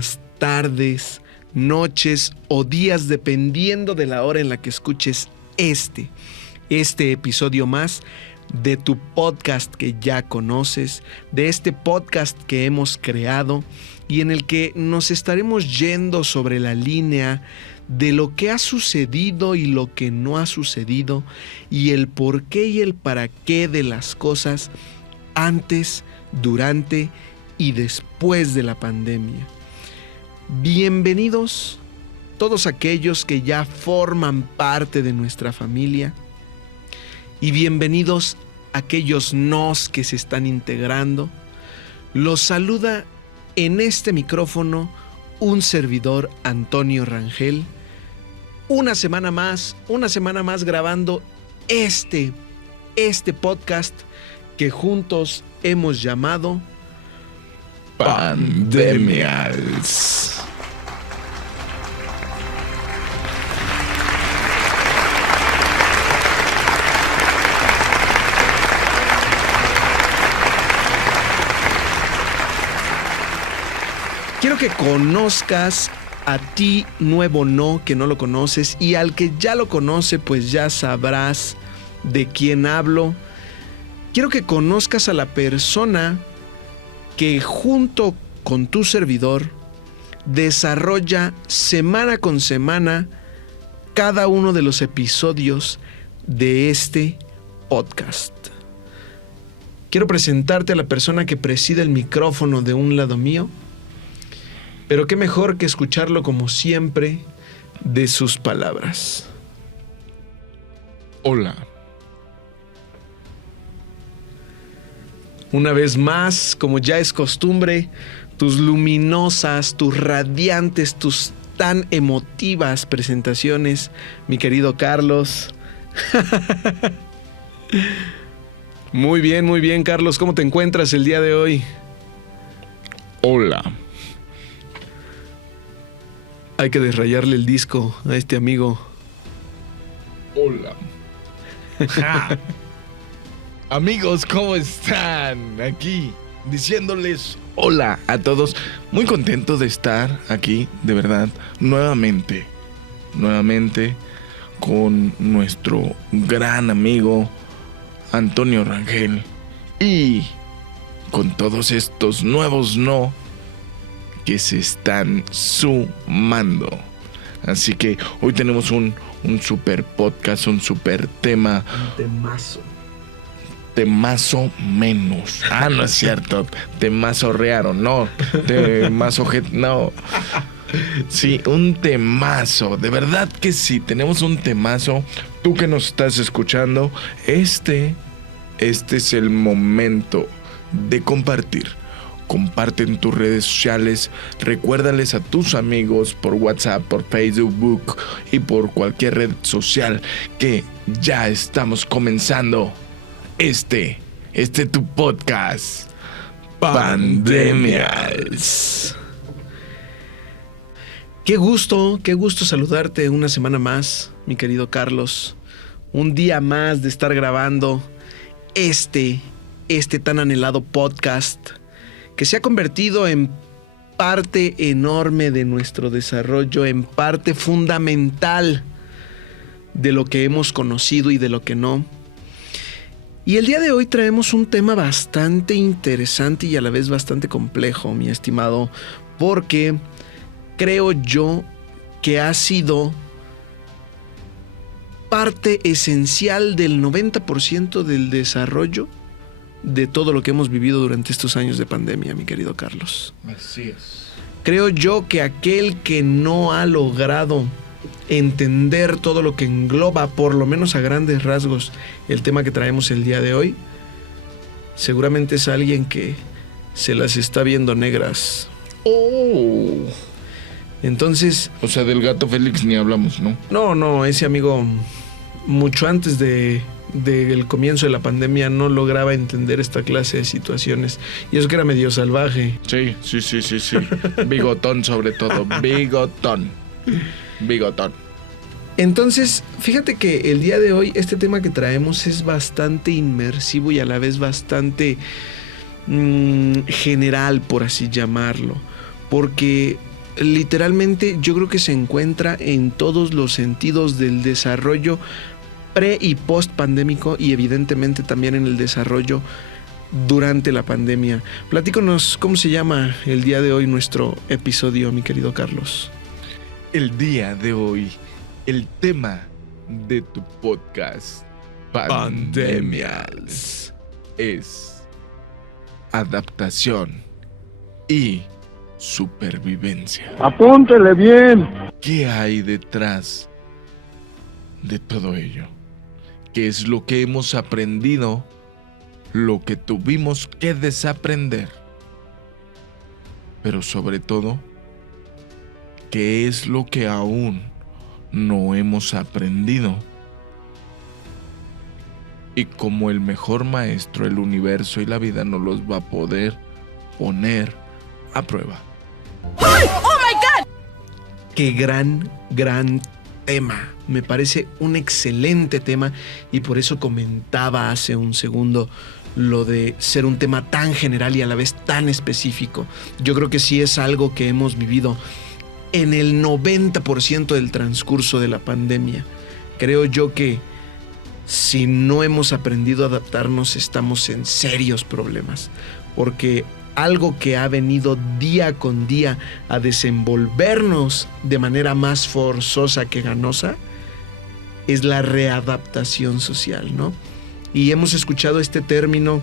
buenas tardes, noches o días, dependiendo de la hora en la que escuches este episodio más de tu podcast que ya conoces, de este podcast que hemos creado y en el que nos estaremos yendo sobre la línea de lo que ha sucedido y lo que no ha sucedido y el por qué y el para qué de las cosas antes, durante y después de la pandemia. Bienvenidos todos aquellos que ya forman parte de nuestra familia y bienvenidos aquellos nos que se están integrando. Los saluda en este micrófono un servidor, Antonio Rangel. Una semana más grabando este podcast que juntos hemos llamado Pandemials. Quiero que conozcas a ti nuevo no, que no lo conoces, y al que ya lo conoce, pues ya sabrás de quién hablo. Quiero que conozcas a la persona que junto con tu servidor desarrolla semana con semana cada uno de los episodios de este podcast. Quiero presentarte a la persona que preside el micrófono de un lado mío, pero qué mejor que escucharlo como siempre de sus palabras. Hola. Una vez más, como ya es costumbre, tus luminosas, tus radiantes, tus tan emotivas presentaciones, mi querido Carlos. Muy bien, Carlos. ¿Cómo te encuentras el día de hoy? Hola. Hay que desrayarle el disco a este amigo. Hola. Amigos, ¿cómo están? Aquí diciéndoles hola a todos. Muy contento de estar aquí, de verdad, nuevamente con nuestro gran amigo Antonio Rangel y con todos estos nuevos no que se están sumando. Así que hoy tenemos un super podcast, un super tema. Un temazo menos. No es cierto. Temazo rearo, no. No. Sí, un temazo. De verdad que sí, tenemos un temazo. Tú que nos estás escuchando, este es el momento de compartir. Comparte en tus redes sociales, recuérdales a tus amigos por WhatsApp, por Facebook y por cualquier red social que ya estamos comenzando tu podcast, Pandemials. Qué gusto saludarte una semana más, mi querido Carlos. Un día más de estar grabando este tan anhelado podcast que se ha convertido en parte enorme de nuestro desarrollo, en parte fundamental de lo que hemos conocido y de lo que no. Y el día de hoy traemos un tema bastante interesante y a la vez bastante complejo, mi estimado, porque creo yo que ha sido parte esencial del 90% del desarrollo de todo lo que hemos vivido durante estos años de pandemia, mi querido Carlos. Así es. Creo yo que aquel que no ha logrado entender todo lo que engloba, por lo menos a grandes rasgos, el tema que traemos el día de hoy, seguramente es alguien que se las está viendo negras. Entonces... O sea, del gato Félix ni hablamos, ¿no? No, ese amigo, mucho antes del comienzo de la pandemia, no lograba entender esta clase de situaciones. Y eso que era medio salvaje. Sí. Bigotón sobre todo. Bigotón. Entonces, fíjate que el día de hoy este tema que traemos es bastante inmersivo y a la vez bastante general, por así llamarlo. Porque literalmente yo creo que se encuentra en todos los sentidos del desarrollo pre y post pandémico y evidentemente también en el desarrollo durante la pandemia. Platícanos cómo se llama el día de hoy nuestro episodio, mi querido Carlos. El día de hoy, el tema de tu podcast Pandemials es adaptación y supervivencia. Apúntele bien. ¿Qué hay detrás de todo ello? ¿Qué es lo que hemos aprendido? Lo que tuvimos que desaprender. Pero sobre todo, ¿qué es lo que aún no hemos aprendido? Y como el mejor maestro, el universo y la vida nos los va a poder poner a prueba. ¡Ay! ¡Oh my God! Qué gran tema. Me parece un excelente tema y por eso comentaba hace un segundo lo de ser un tema tan general y a la vez tan específico. Yo creo que sí es algo que hemos vivido en el 90% del transcurso de la pandemia. Creo yo que si no hemos aprendido a adaptarnos, estamos en serios problemas, porque algo que ha venido día con día a desenvolvernos de manera más forzosa que ganosa es la readaptación social, ¿no? Y hemos escuchado este término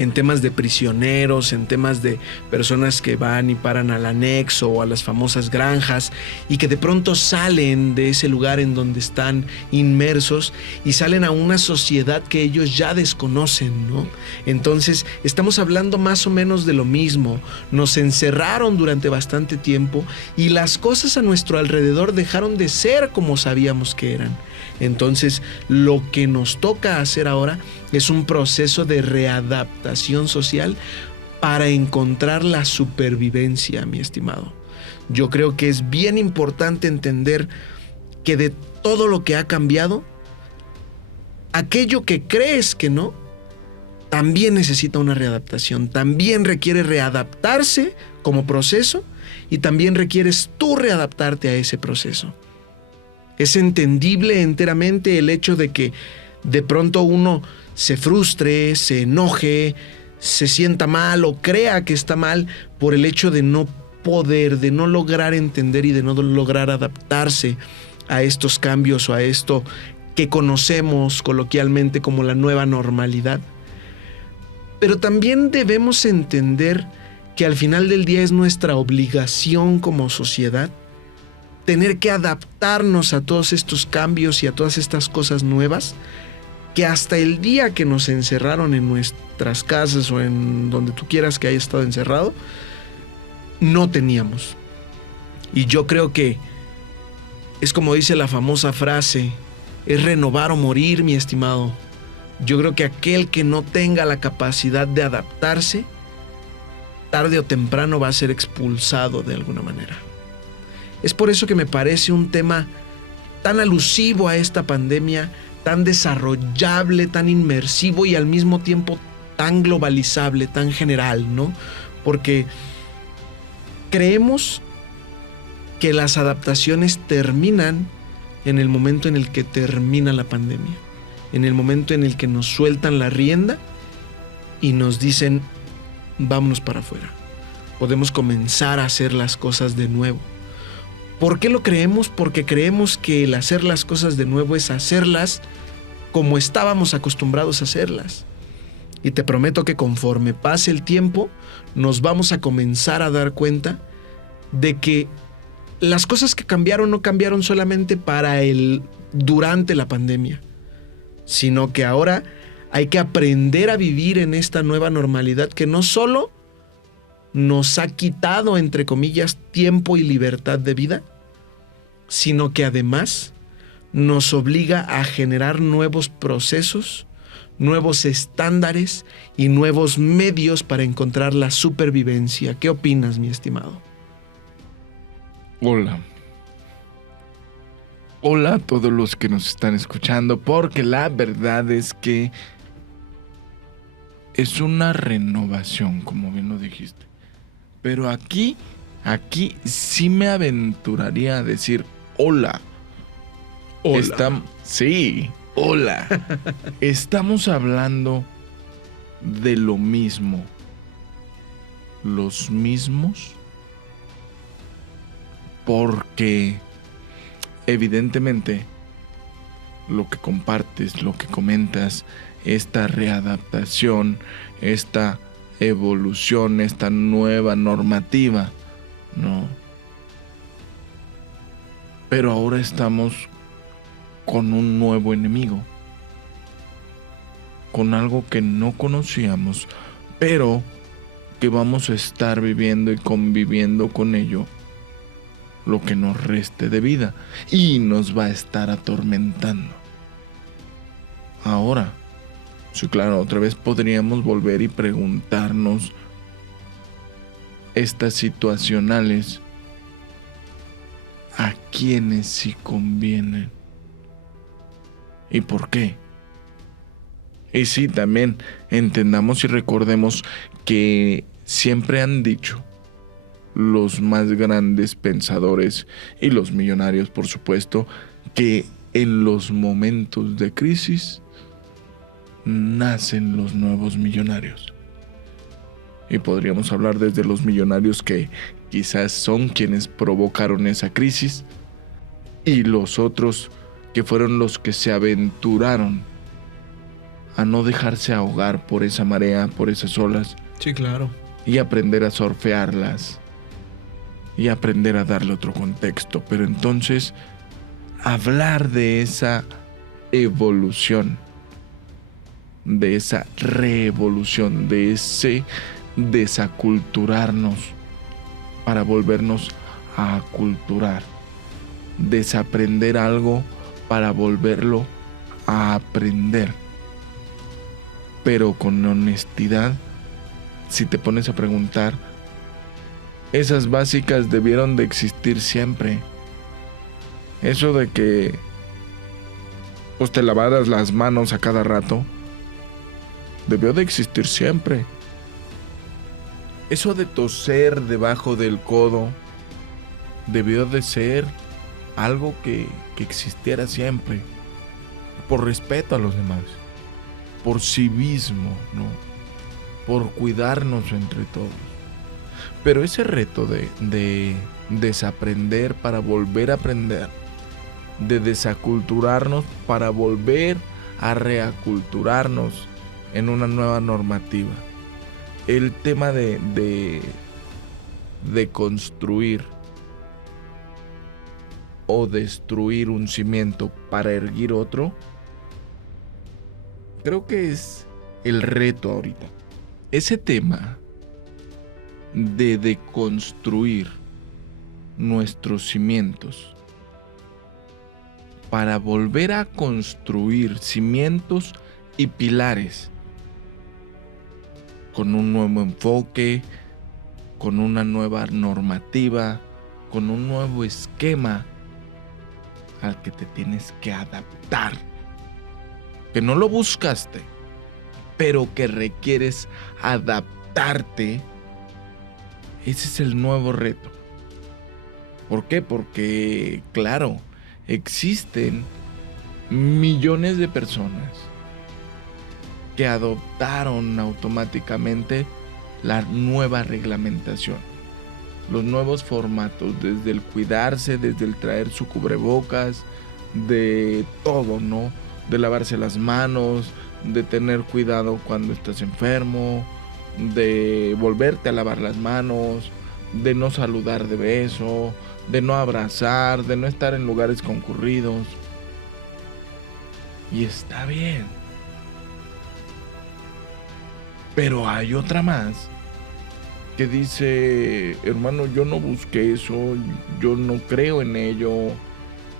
en temas de prisioneros, en temas de personas que van y paran al anexo o a las famosas granjas y que de pronto salen de ese lugar en donde están inmersos y salen a una sociedad que ellos ya desconocen, ¿no? Entonces, estamos hablando más o menos de lo mismo. Nos encerraron durante bastante tiempo y las cosas a nuestro alrededor dejaron de ser como sabíamos que eran. Entonces, lo que nos toca hacer ahora es un proceso de readaptación social para encontrar la supervivencia, mi estimado. Yo creo que es bien importante entender que de todo lo que ha cambiado, aquello que crees que no, también necesita una readaptación, también requiere readaptarse como proceso y también requieres tú readaptarte a ese proceso. Es entendible enteramente el hecho de que de pronto uno se frustre, se enoje, se sienta mal o crea que está mal por el hecho de no poder, de no lograr entender y de no lograr adaptarse a estos cambios o a esto que conocemos coloquialmente como la nueva normalidad. Pero también debemos entender que al final del día es nuestra obligación como sociedad tener que adaptarnos a todos estos cambios y a todas estas cosas nuevas que hasta el día que nos encerraron en nuestras casas o en donde tú quieras que haya estado encerrado, no teníamos. Y yo creo que es como dice la famosa frase, es renovar o morir, mi estimado. Yo creo que aquel que no tenga la capacidad de adaptarse, tarde o temprano va a ser expulsado de alguna manera. Es por eso que me parece un tema tan alusivo a esta pandemia, tan desarrollable, tan inmersivo y al mismo tiempo tan globalizable, tan general, ¿no? Porque creemos que las adaptaciones terminan en el momento en el que termina la pandemia, en el momento en el que nos sueltan la rienda y nos dicen, vámonos para afuera. Podemos comenzar a hacer las cosas de nuevo. ¿Por qué lo creemos? Porque creemos que el hacer las cosas de nuevo es hacerlas como estábamos acostumbrados a hacerlas. Y te prometo que conforme pase el tiempo, nos vamos a comenzar a dar cuenta de que las cosas que cambiaron no cambiaron solamente durante la pandemia, sino que ahora hay que aprender a vivir en esta nueva normalidad que no solo nos ha quitado, entre comillas, tiempo y libertad de vida, sino que además nos obliga a generar nuevos procesos, nuevos estándares y nuevos medios para encontrar la supervivencia. ¿Qué opinas, mi estimado? Hola. Hola a todos los que nos están escuchando, porque la verdad es que es una renovación, como bien lo dijiste. Pero aquí Aquí sí me aventuraría a decir hola. Hola. Sí, hola. Estamos hablando de lo mismo. Los mismos. Porque evidentemente lo que compartes, lo que comentas, esta readaptación, esta evolución, esta nueva normativa, ¿no? Pero ahora estamos con un nuevo enemigo, con algo que no conocíamos, pero que vamos a estar viviendo y conviviendo con ello lo que nos reste de vida y nos va a estar atormentando. Ahora, sí, claro, otra vez podríamos volver y preguntarnos estas situacionales, ¿a quiénes sí convienen? ¿Y por qué? Y sí, también entendamos y recordemos que siempre han dicho los más grandes pensadores y los millonarios, por supuesto, que en los momentos de crisis nacen los nuevos millonarios. Y podríamos hablar desde los millonarios que quizás son quienes provocaron esa crisis y los otros que fueron los que se aventuraron a no dejarse ahogar por esa marea, por esas olas. Sí, claro. Y aprender a surfearlas y aprender a darle otro contexto. Pero entonces, hablar de esa evolución, de esa reevolución, de ese desaculturarnos para volvernos a aculturar, desaprender algo para volverlo a aprender, pero con honestidad. Si te pones a preguntar, esas básicas debieron de existir siempre. Eso de que pues te lavaras las manos a cada rato debió de existir siempre. Eso de toser debajo del codo debió de ser algo que existiera siempre, por respeto a los demás, por civismo, ¿no? Por cuidarnos entre todos. Pero ese reto de desaprender para volver a aprender, de desaculturarnos para volver a reaculturarnos en una nueva normativa, el tema de construir o destruir un cimiento para erguir otro, creo que es el reto ahorita. Ese tema de deconstruir nuestros cimientos para volver a construir cimientos y pilares con un nuevo enfoque, con una nueva normativa, con un nuevo esquema al que te tienes que adaptar, que no lo buscaste, pero que requieres adaptarte. Ese es el nuevo reto. ¿Por qué? Porque, claro, existen millones de personas que adoptaron automáticamente la nueva reglamentación, los nuevos formatos, desde el cuidarse, desde el traer su cubrebocas, de todo, ¿no? De lavarse las manos, de tener cuidado cuando estás enfermo, de volverte a lavar las manos, de no saludar de beso, de no abrazar, de no estar en lugares concurridos. Y está bien. Pero hay otra más que dice, hermano, yo no busqué eso, yo no creo en ello.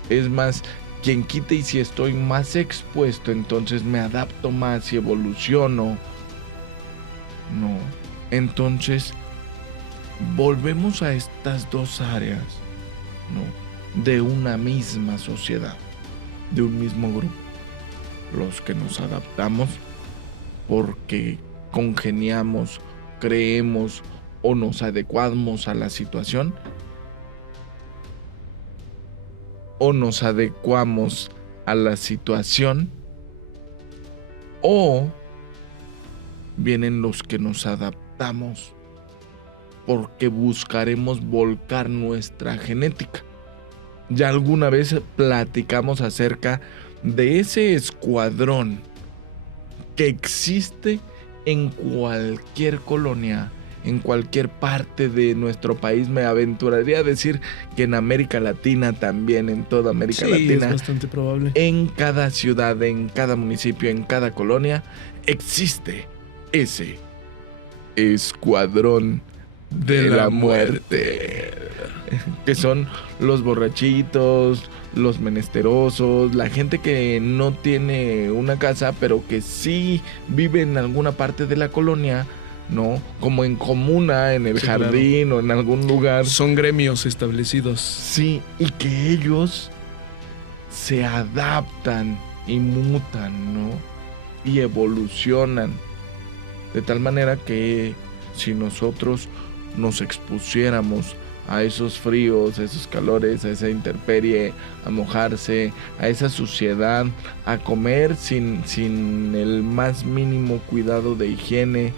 Es más, quien quite, y si estoy más expuesto, entonces me adapto más y evoluciono. No. Entonces, volvemos a estas dos áreas, ¿no? De una misma sociedad, de un mismo grupo. Los que nos adaptamos porque congeniamos, creemos o nos adecuamos a la situación, o nos adecuamos a la situación, o vienen los que nos adaptamos porque buscaremos volcar nuestra genética. Ya alguna vez platicamos acerca de ese escuadrón que existe en cualquier colonia, en cualquier parte de nuestro país. Me aventuraría a decir que en América Latina también, en toda América Latina. Es bastante probable. En cada ciudad, en cada municipio, en cada colonia, existe ese escuadrón de la muerte. Que son los borrachitos, los menesterosos, la gente que no tiene una casa, pero que sí vive en alguna parte de la colonia, ¿no? Como en comuna, en el jardín, claro, o en algún lugar. Son gremios establecidos. Sí, y que ellos se adaptan y mutan, ¿no? Y evolucionan. De tal manera que si nosotros nos expusiéramos a esos fríos, a esos calores, a esa intemperie, a mojarse, a esa suciedad, a comer sin el más mínimo cuidado de higiene,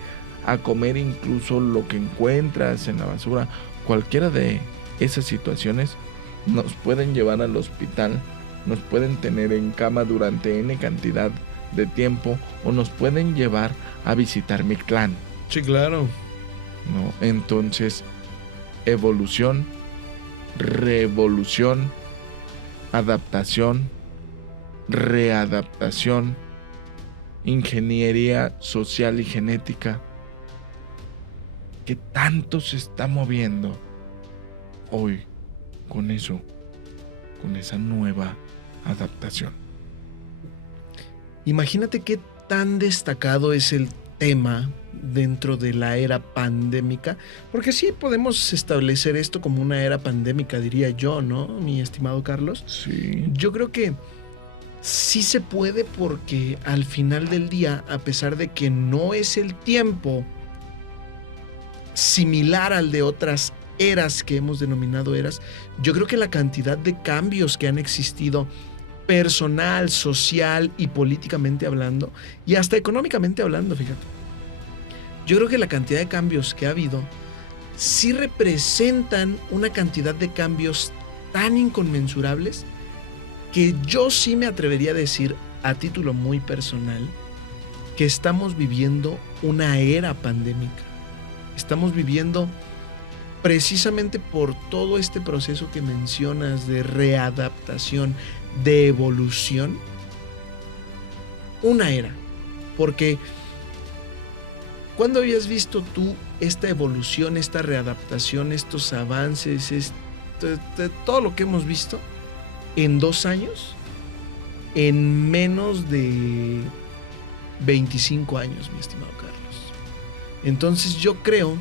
a comer incluso lo que encuentras en la basura, cualquiera de esas situaciones nos pueden llevar al hospital, nos pueden tener en cama durante N cantidad de tiempo, o nos pueden llevar a visitar Mictlán. Sí, claro. ¿No? Entonces, evolución, revolución, adaptación, readaptación, ingeniería social y genética, que tanto se está moviendo hoy con eso, con esa nueva adaptación. Imagínate qué tan destacado es el tema dentro de la era pandémica, porque sí podemos establecer esto como una era pandémica, diría yo, ¿no, mi estimado Carlos? Sí. Yo creo que sí se puede, porque al final del día, a pesar de que no es el tiempo similar al de otras eras que hemos denominado eras, yo creo que la cantidad de cambios que han existido personal, social y políticamente hablando, y hasta económicamente hablando, fíjate, yo creo que la cantidad de cambios que ha habido sí representan una cantidad de cambios tan inconmensurables que yo sí me atrevería a decir, a título muy personal, que estamos viviendo una era pandémica. Estamos viviendo, precisamente por todo este proceso que mencionas de readaptación, de evolución, una era. Porque ¿cuándo habías visto tú esta evolución, esta readaptación, estos avances, todo lo que hemos visto en 2 años, en menos de 25 años, mi estimado Carlos? Entonces yo creo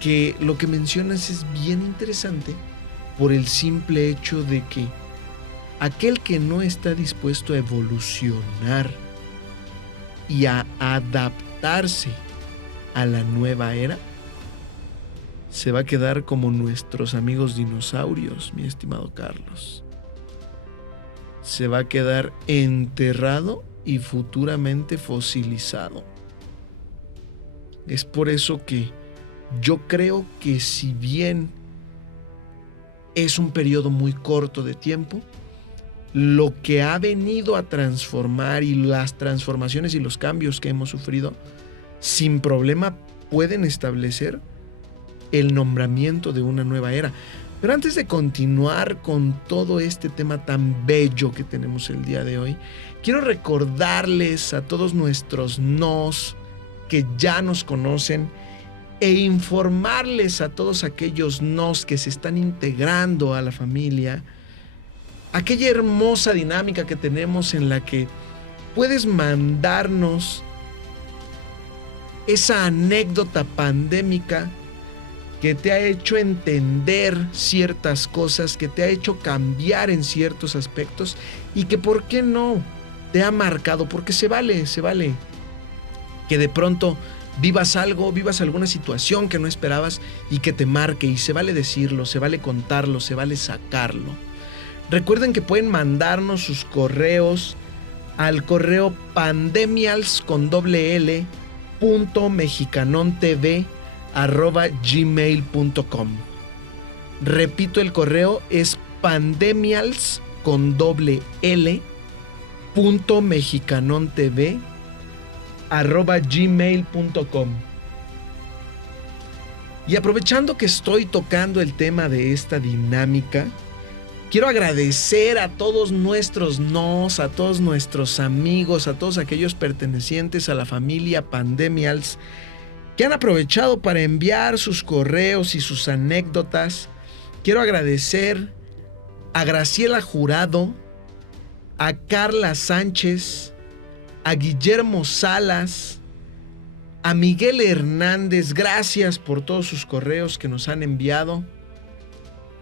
que lo que mencionas es bien interesante por el simple hecho de que aquel que no está dispuesto a evolucionar y a adaptarse a la nueva era, se va a quedar como nuestros amigos dinosaurios, mi estimado Carlos. Se va a quedar enterrado y futuramente fosilizado. Es por eso que yo creo que, si bien es un periodo muy corto de tiempo, lo que ha venido a transformar y las transformaciones y los cambios que hemos sufrido, sin problema pueden establecer el nombramiento de una nueva era. Pero antes de continuar con todo este tema tan bello que tenemos el día de hoy, quiero recordarles a todos nuestros nos que ya nos conocen, e informarles a todos aquellos nos que se están integrando a la familia, aquella hermosa dinámica que tenemos en la que puedes mandarnos esa anécdota pandémica que te ha hecho entender ciertas cosas, que te ha hecho cambiar en ciertos aspectos, y que, ¿por qué no?, te ha marcado, porque se vale que de pronto vivas algo, vivas alguna situación que no esperabas y que te marque, y se vale decirlo, se vale contarlo, se vale sacarlo. Recuerden que pueden mandarnos sus correos al correo pandemials.mexicanontv@gmail.com. Repito, el correo es pandemials.mexicanontv@gmail.com. Y aprovechando que estoy tocando el tema de esta dinámica, quiero agradecer a todos nuestros nos, a todos nuestros amigos, a todos aquellos pertenecientes a la familia Pandemials que han aprovechado para enviar sus correos y sus anécdotas. Quiero agradecer a Graciela Jurado, a Carla Sánchez, a Guillermo Salas, a Miguel Hernández. Gracias por todos sus correos que nos han enviado.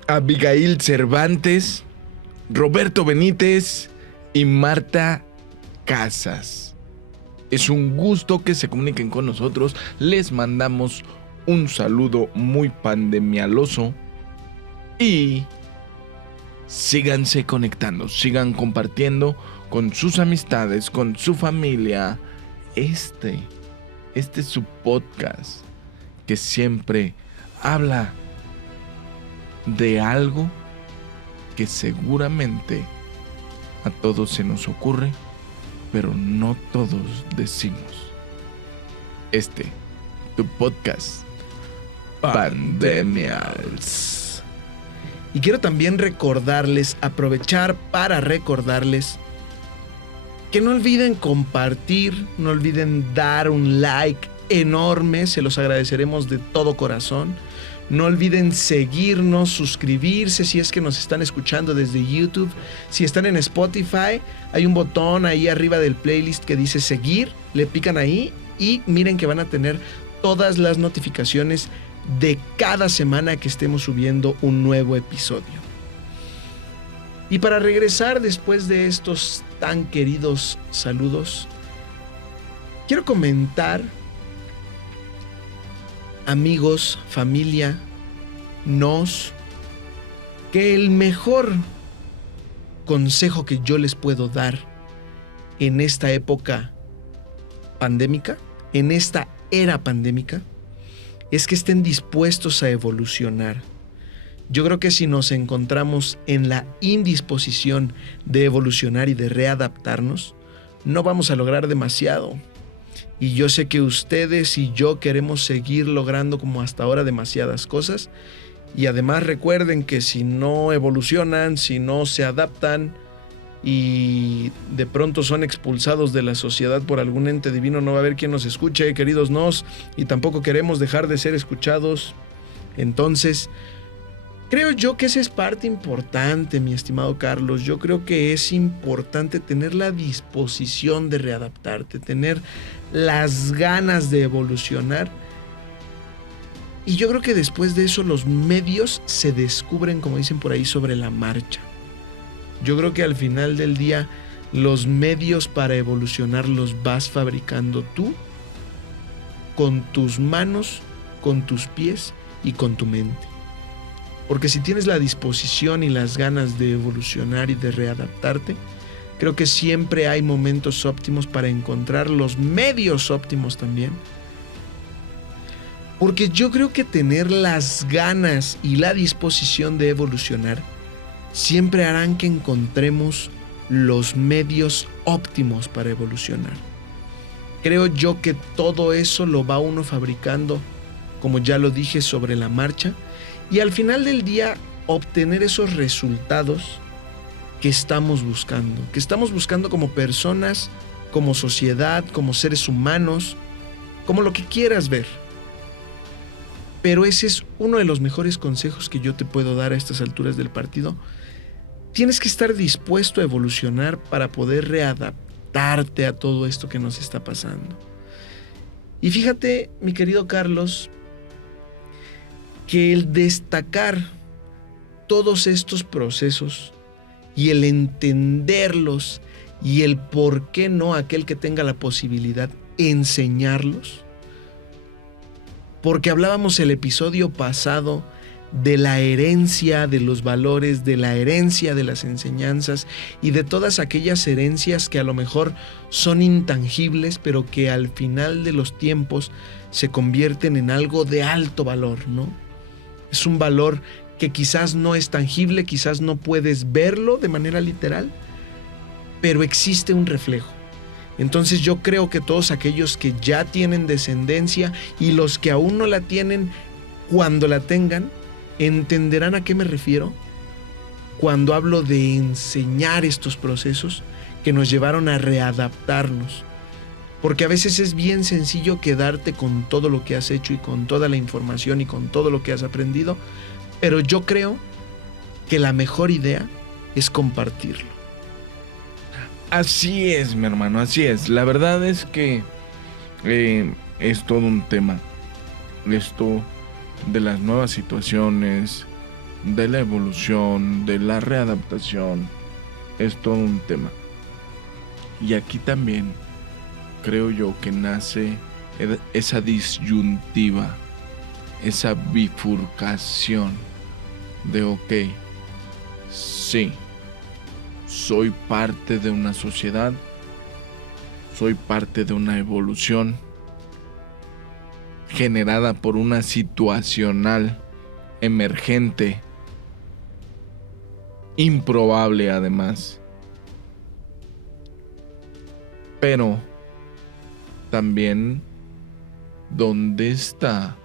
Abigail Cervantes, Roberto Benítez y Marta Casas. Es un gusto que se comuniquen con nosotros. Les mandamos un saludo muy pandemialoso y síganse conectando, sigan compartiendo con sus amistades, con su familia. Este es su podcast que siempre habla de algo que seguramente a todos se nos ocurre, pero no todos decimos. Tu podcast, Pandemials. Y quiero también aprovechar para recordarles que no olviden compartir, no olviden dar un like enorme, se los agradeceremos de todo corazón. No olviden seguirnos, suscribirse si es que nos están escuchando desde YouTube. Si están en Spotify, hay un botón ahí arriba del playlist que dice seguir. Le pican ahí y miren que van a tener todas las notificaciones de cada semana que estemos subiendo un nuevo episodio. Y para regresar después de estos tan queridos saludos, quiero comentar, amigos, familia, que el mejor consejo que yo les puedo dar en esta época pandémica, en esta era pandémica, es que estén dispuestos a evolucionar. Yo creo que si nos encontramos en la indisposición de evolucionar y de readaptarnos, no vamos a lograr demasiado. Y yo sé que ustedes y yo queremos seguir logrando como hasta ahora demasiadas cosas. Y además recuerden que si no evolucionan, si no se adaptan y de pronto son expulsados de la sociedad por algún ente divino, no va a haber quien nos escuche, queridos nos, y tampoco queremos dejar de ser escuchados. Entonces, creo yo que esa es parte importante, mi estimado Carlos. Yo creo que es importante tener la disposición de readaptarte, tener las ganas de evolucionar. Y yo creo que después de eso los medios se descubren, como dicen por ahí, sobre la marcha. Yo creo que al final del día los medios para evolucionar los vas fabricando tú, con tus manos, con tus pies y con tu mente. Porque si tienes la disposición y las ganas de evolucionar y de readaptarte, creo que siempre hay momentos óptimos para encontrar los medios óptimos también. Porque yo creo que tener las ganas y la disposición de evolucionar siempre harán que encontremos los medios óptimos para evolucionar. Creo yo que todo eso lo va uno fabricando, como ya lo dije, sobre la marcha, y al final del día obtener esos resultados que estamos buscando como personas, como sociedad, como seres humanos, como lo que quieras ver. Pero ese es uno de los mejores consejos que yo te puedo dar a estas alturas del partido. Tienes que estar dispuesto a evolucionar para poder readaptarte a todo esto que nos está pasando. Y fíjate, mi querido Carlos, que el destacar todos estos procesos y el entenderlos y el por qué no aquel que tenga la posibilidad enseñarlos, porque hablábamos el episodio pasado de la herencia de los valores, de la herencia de las enseñanzas y de todas aquellas herencias que a lo mejor son intangibles, pero que al final de los tiempos se convierten en algo de alto valor, ¿no? Es un valor que quizás no es tangible, quizás no puedes verlo de manera literal, pero existe un reflejo. Entonces yo creo que todos aquellos que ya tienen descendencia y los que aún no la tienen, cuando la tengan, entenderán a qué me refiero cuando hablo de enseñar estos procesos que nos llevaron a readaptarnos. Porque a veces es bien sencillo quedarte con todo lo que has hecho y con toda la información y con todo lo que has aprendido, pero yo creo que la mejor idea es compartirlo. Así es, mi hermano, así es. La verdad es que es todo un tema. Esto de las nuevas situaciones, de la evolución, de la readaptación, es todo un tema. Y aquí también creo yo que nace esa disyuntiva, esa bifurcación de ok, sí, soy parte de una sociedad, soy parte de una evolución generada por una situacional emergente, improbable además, pero también ¿dónde está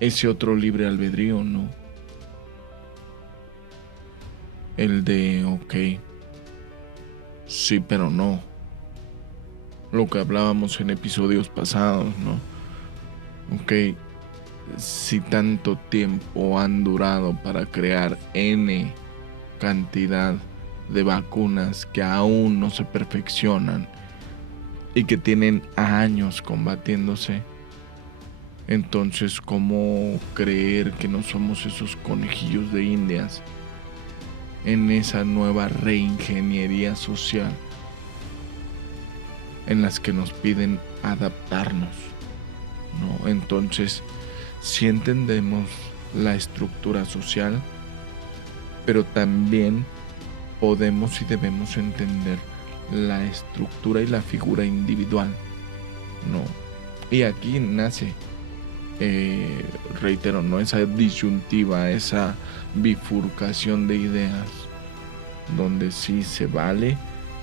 ese otro libre albedrío, no? El de, ok, sí, pero no. Lo que hablábamos en episodios pasados, ¿no? Ok, si tanto tiempo han durado para crear N cantidad de vacunas que aún no se perfeccionan y que tienen años combatiéndose, entonces, ¿cómo creer que no somos esos conejillos de indias en esa nueva reingeniería social en las que nos piden adaptarnos, ¿no? Entonces, sí entendemos la estructura social, pero también podemos y debemos entender la estructura y la figura individual, ¿no? Y aquí nace, reitero, ¿no? Esa disyuntiva, esa bifurcación de ideas, donde sí se vale,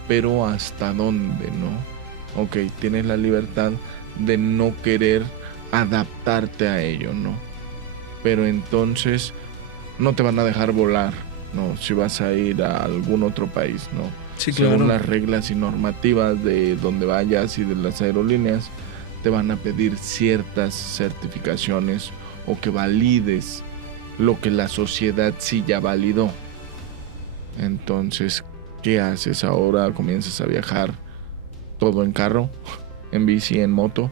pero hasta dónde, ¿no? Ok, tienes la libertad de no querer adaptarte a ello, ¿no? Pero entonces no te van a dejar volar, ¿no? Si vas a ir a algún otro país, ¿no? Sí, claro. Según las reglas y normativas de donde vayas y de las aerolíneas, te van a pedir ciertas certificaciones o que valides lo que la sociedad sí ya validó. Entonces, ¿qué haces ahora? ¿Comienzas a viajar todo en carro, en bici, en moto?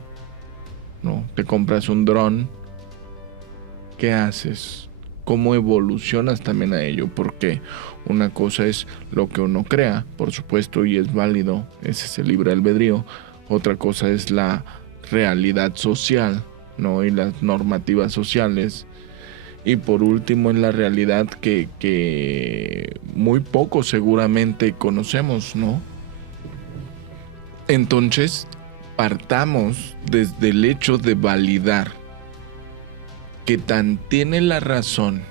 ¿No? ¿Te compras un dron? ¿Qué haces? ¿Cómo evolucionas también a ello? Porque una cosa es lo que uno crea, por supuesto, y es válido, ese es el libre albedrío. Otra cosa es la realidad social, ¿no? Y las normativas sociales. Y por último es la realidad que muy poco seguramente conocemos, ¿no? Entonces, partamos desde el hecho de validar que tan tiene la razón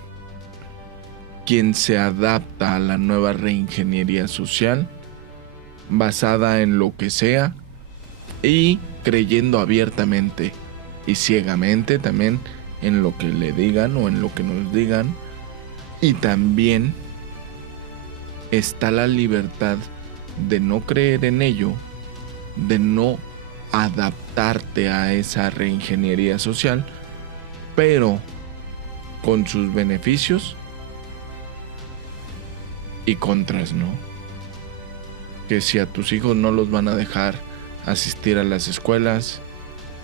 quien se adapta a la nueva reingeniería social, basada en lo que sea y creyendo abiertamente y ciegamente también en lo que le digan o en lo que nos digan. Y también está la libertad de no creer en ello, de no adaptarte a esa reingeniería social, pero con sus beneficios y contras, ¿no? Que si a tus hijos no los van a dejar asistir a las escuelas,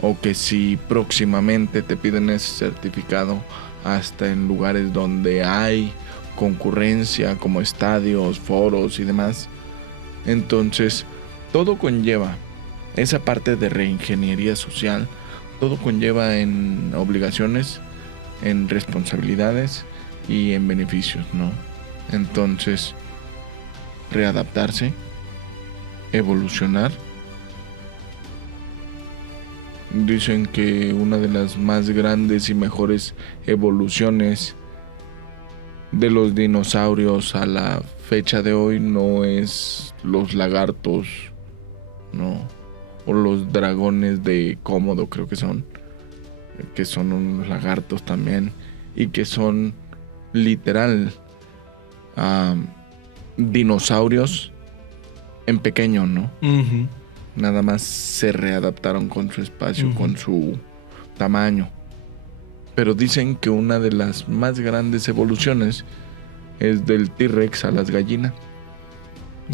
o que si próximamente te piden ese certificado hasta en lugares donde hay concurrencia como estadios, foros y demás. Entonces, todo conlleva esa parte de reingeniería social, todo conlleva en obligaciones, en responsabilidades y en beneficios, ¿no? Entonces, readaptarse, evolucionar. Dicen que una de las más grandes y mejores evoluciones de los dinosaurios a la fecha de hoy no es los lagartos, no, o los dragones de Cómodo, creo que son unos lagartos también, y que son literal dinosaurios en pequeño, ¿no? Uh-huh. Nada más se readaptaron con su espacio, Uh-huh, con su tamaño. Pero dicen que una de las más grandes evoluciones es del T-Rex a las gallinas.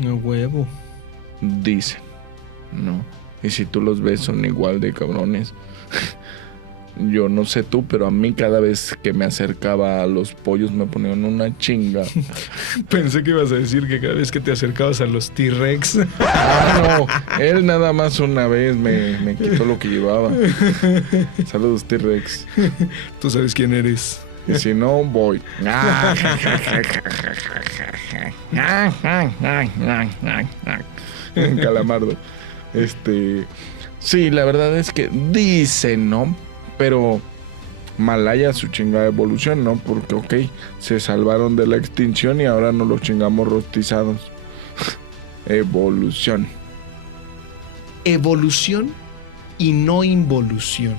No huevo. Dicen, ¿no? Y si tú los ves son igual de cabrones. Yo no sé tú, pero a mí cada vez que me acercaba a los pollos me ponían una chinga. Pensé que ibas a decir que cada vez que te acercabas a los T-Rex. No, él nada más una vez me quitó lo que llevaba. Saludos, T-Rex. Tú sabes quién eres. Y si no, voy. Calamardo. Sí, la verdad es que dicen, ¿no? Pero malaya su chingada evolución, ¿no? Porque, ok, se salvaron de la extinción y ahora nos los chingamos rostizados. Evolución. Evolución y no involución.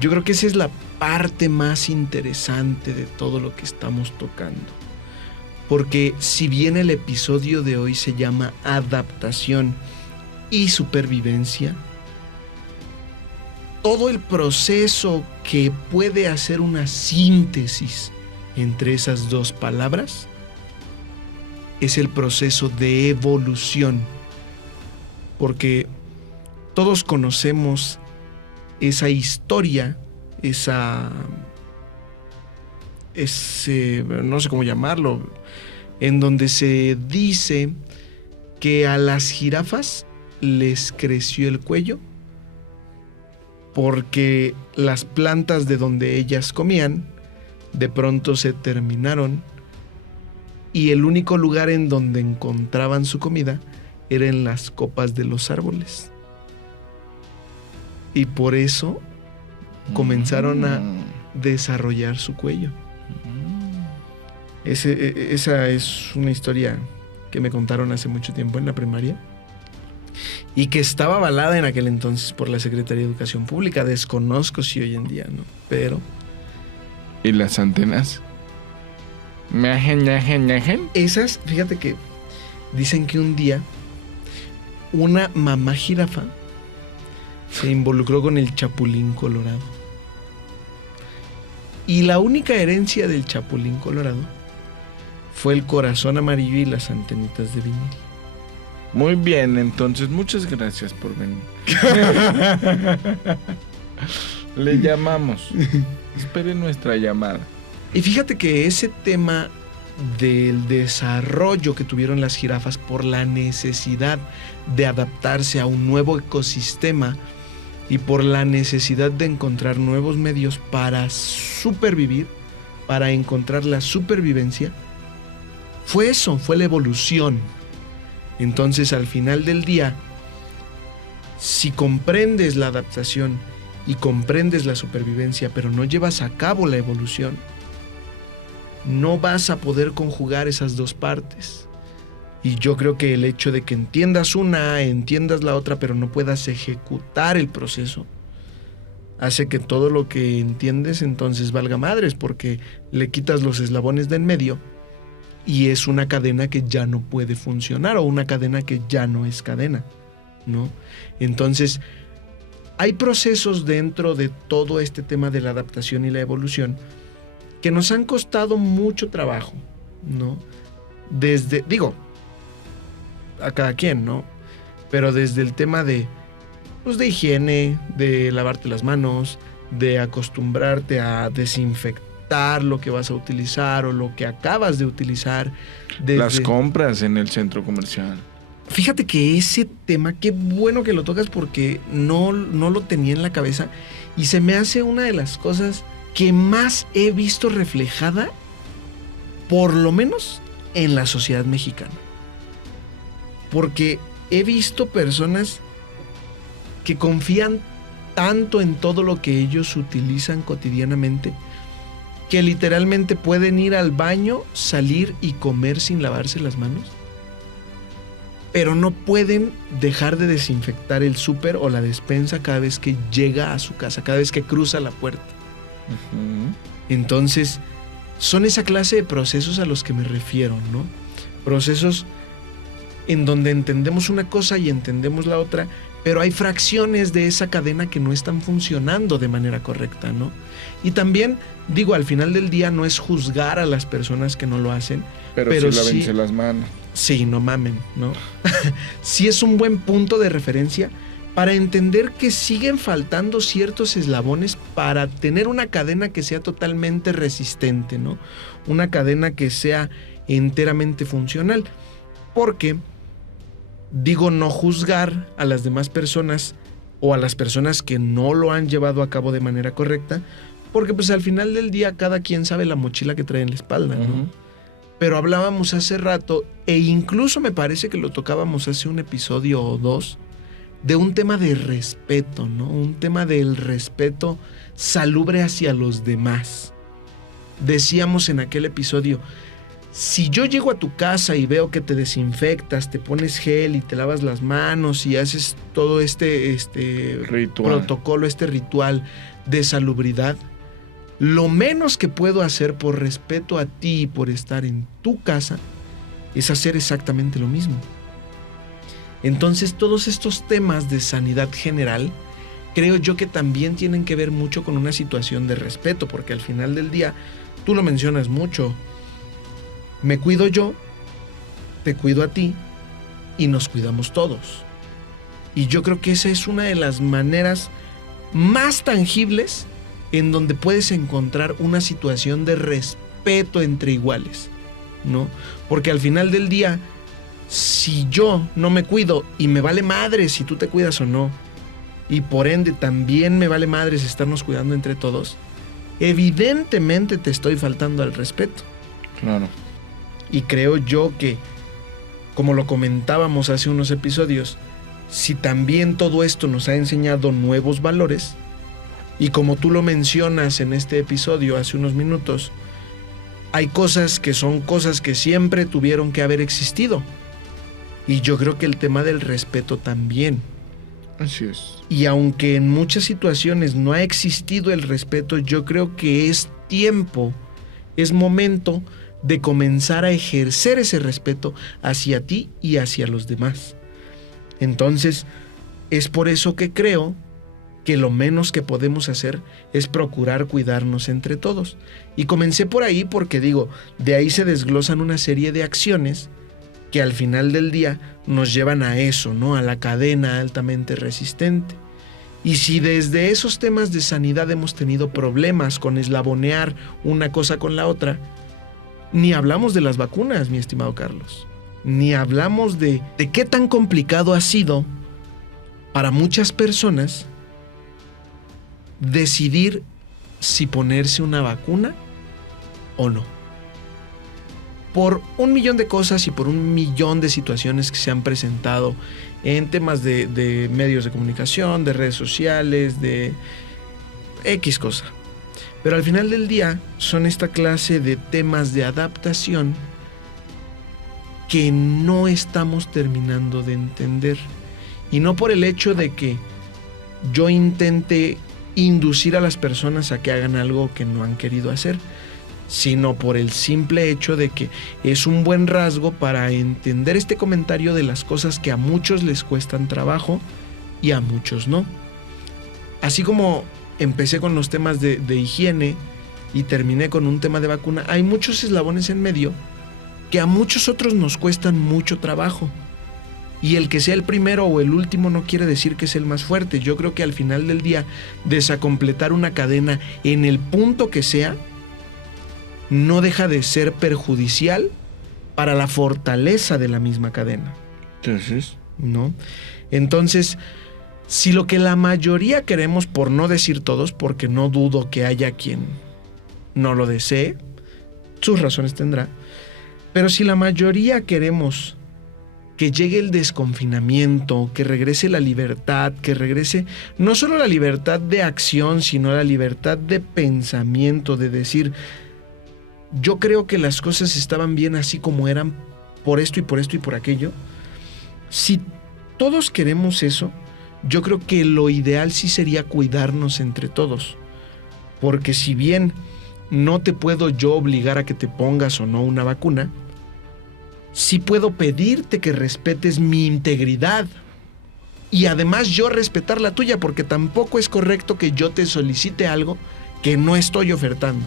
Yo creo que esa es la parte más interesante de todo lo que estamos tocando. Porque si bien el episodio de hoy se llama adaptación y supervivencia, todo el proceso que puede hacer una síntesis entre esas dos palabras es el proceso de evolución. Porque todos conocemos esa historia, no sé cómo llamarlo, en donde se dice que a las jirafas les creció el cuello porque las plantas de donde ellas comían de pronto se terminaron y el único lugar en donde encontraban su comida era en las copas de los árboles. Y por eso comenzaron a desarrollar su cuello. Esa es una historia que me contaron hace mucho tiempo en la primaria y que estaba avalada en aquel entonces por la Secretaría de Educación Pública. Desconozco si hoy en día no, pero... ¿Y las antenas? Esas, fíjate que dicen que un día una mamá jirafa se involucró con el chapulín colorado. Y la única herencia del chapulín colorado fue el corazón amarillo y las antenitas de vinil. Muy bien, entonces muchas gracias por venir. Le llamamos. Espere nuestra llamada. Y fíjate que ese tema del desarrollo que tuvieron las jirafas por la necesidad de adaptarse a un nuevo ecosistema y por la necesidad de encontrar nuevos medios para supervivir, para encontrar la supervivencia, fue eso, fue la evolución. Entonces, al final del día, si comprendes la adaptación y comprendes la supervivencia, pero no llevas a cabo la evolución, no vas a poder conjugar esas dos partes. Y yo creo que el hecho de que entiendas una, entiendas la otra, pero no puedas ejecutar el proceso, hace que todo lo que entiendes entonces valga madres, porque le quitas los eslabones de en medio y es una cadena que ya no puede funcionar o una cadena que ya no es cadena, ¿no? Entonces, hay procesos dentro de todo este tema de la adaptación y la evolución que nos han costado mucho trabajo, ¿no? A cada quien, ¿no? Pero desde el tema de higiene, de lavarte las manos, de acostumbrarte a desinfectar lo que vas a utilizar o lo que acabas de utilizar. Las compras en el centro comercial. Fíjate que ese tema, qué bueno que lo tocas porque no lo tenía en la cabeza y se me hace una de las cosas que más he visto reflejada, por lo menos en la sociedad mexicana. Porque he visto personas que confían tanto en todo lo que ellos utilizan cotidianamente que literalmente pueden ir al baño, salir y comer sin lavarse las manos, pero no pueden dejar de desinfectar el súper o la despensa cada vez que llega a su casa, cada vez que cruza la puerta. Ujú. Entonces, son esa clase de procesos a los que me refiero, ¿no? Procesos en donde entendemos una cosa y entendemos la otra, pero hay fracciones de esa cadena que no están funcionando de manera correcta, ¿no? Y también, digo, al final del día no es juzgar a las personas que no lo hacen, Pero sí lávense las manos. Sí, no mamen, ¿no? Sí es un buen punto de referencia para entender que siguen faltando ciertos eslabones para tener una cadena que sea totalmente resistente, ¿no? Una cadena que sea enteramente funcional. Porque, digo, no juzgar a las demás personas o a las personas que no lo han llevado a cabo de manera correcta, porque pues al final del día cada quien sabe la mochila que trae en la espalda, ¿no? Ujú. Pero hablábamos hace rato, e incluso me parece que lo tocábamos hace un episodio o dos, de un tema de respeto, ¿no? Un tema del respeto salubre hacia los demás. Decíamos en aquel episodio, si yo llego a tu casa y veo que te desinfectas, te pones gel y te lavas las manos y haces todo este Ritual. protocolo, este ritual de salubridad, lo menos que puedo hacer por respeto a ti y por estar en tu casa es hacer exactamente lo mismo. Entonces, todos estos temas de sanidad general, creo yo que también tienen que ver mucho con una situación de respeto, porque al final del día, tú lo mencionas mucho, me cuido yo, te cuido a ti y nos cuidamos todos. Y yo creo que esa es una de las maneras más tangibles en donde puedes encontrar una situación de respeto entre iguales, ¿no? Porque al final del día, si yo no me cuido y me vale madre si tú te cuidas o no, y por ende también me vale madre estarnos cuidando entre todos, evidentemente te estoy faltando al respeto. Claro. Y creo yo que, como lo comentábamos hace unos episodios, si también todo esto nos ha enseñado nuevos valores, y como tú lo mencionas en este episodio hace unos minutos, hay cosas que son cosas que siempre tuvieron que haber existido. Y yo creo que el tema del respeto también. Así es. Y aunque en muchas situaciones no ha existido el respeto, yo creo que es tiempo, es momento de comenzar a ejercer ese respeto hacia ti y hacia los demás. Entonces, es por eso que creo que lo menos que podemos hacer es procurar cuidarnos entre todos. Y comencé por ahí porque digo, de ahí se desglosan una serie de acciones que al final del día nos llevan a eso, ¿no? A la cadena altamente resistente. Y si desde esos temas de sanidad hemos tenido problemas con eslabonear una cosa con la otra, ni hablamos de las vacunas, mi estimado Carlos. Ni hablamos de qué tan complicado ha sido para muchas personas decidir si ponerse una vacuna o no. Por un millón de cosas y por un millón de situaciones que se han presentado en temas de medios de comunicación, de redes sociales, de X cosa. Pero al final del día son esta clase de temas de adaptación que no estamos terminando de entender. Y no por el hecho de que yo intente inducir a las personas a que hagan algo que no han querido hacer, sino por el simple hecho de que es un buen rasgo para entender este comentario de las cosas que a muchos les cuestan trabajo y a muchos no. Así como empecé con los temas de higiene y terminé con un tema de vacuna, hay muchos eslabones en medio que a muchos otros nos cuestan mucho trabajo. Y el que sea el primero o el último no quiere decir que es el más fuerte. Yo creo que al final del día, desacompletar una cadena en el punto que sea, no deja de ser perjudicial para la fortaleza de la misma cadena. Entonces, ¿no? Entonces, si lo que la mayoría queremos, por no decir todos, porque no dudo que haya quien no lo desee, sus razones tendrá, pero si la mayoría queremos que llegue el desconfinamiento, que regrese la libertad, que regrese no solo la libertad de acción, sino la libertad de pensamiento, de decir, yo creo que las cosas estaban bien así como eran, por esto y por esto y por aquello. Si todos queremos eso, yo creo que lo ideal sí sería cuidarnos entre todos. Porque si bien no te puedo yo obligar a que te pongas o no una vacuna, sí puedo pedirte que respetes mi integridad y además yo respetar la tuya, porque tampoco es correcto que yo te solicite algo que no estoy ofertando.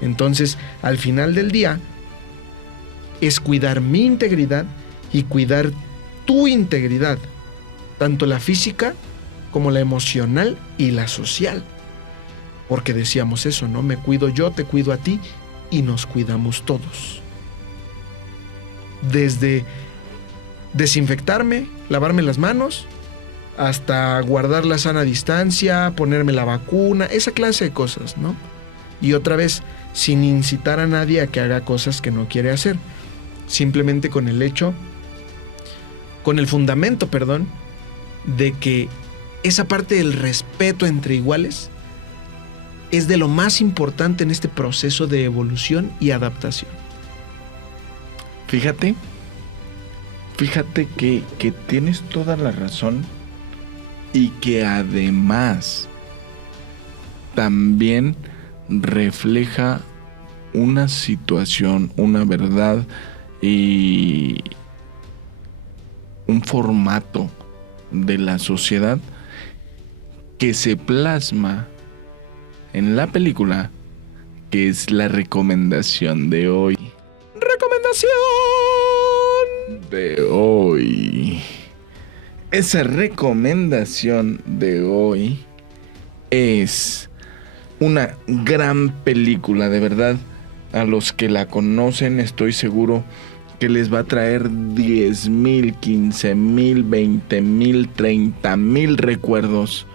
Entonces, al final del día, es cuidar mi integridad y cuidar tu integridad, tanto la física como la emocional y la social. Porque decíamos eso, ¿no? Me cuido yo, te cuido a ti y nos cuidamos todos. Desde desinfectarme, lavarme las manos, hasta guardar la sana distancia, ponerme la vacuna, esa clase de cosas, ¿no? Y otra vez, sin incitar a nadie a que haga cosas que no quiere hacer. Simplemente con el fundamento, de que esa parte del respeto entre iguales es de lo más importante en este proceso de evolución y adaptación. Fíjate que tienes toda la razón y que además también refleja una situación, una verdad y un formato de la sociedad que se plasma en la película, que es la recomendación de hoy. ¡Recomendación de hoy! Esa recomendación de hoy es una gran película, de verdad. A los que la conocen, estoy seguro que les va a traer 10,000, 15,000, 20,000, 30,000 recuerdos.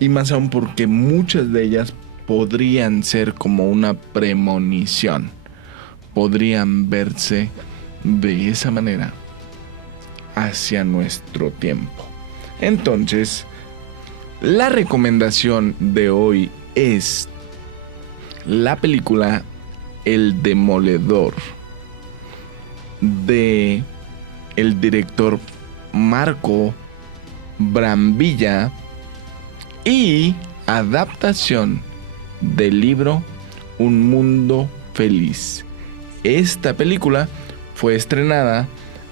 Y más aún porque muchas de ellas podrían ser como una premonición. Podrían verse de esa manera hacia nuestro tiempo. Entonces, la recomendación de hoy es la película El Demoledor, de el director Marco Brambilla y adaptación del libro Un Mundo Feliz. Esta película fue estrenada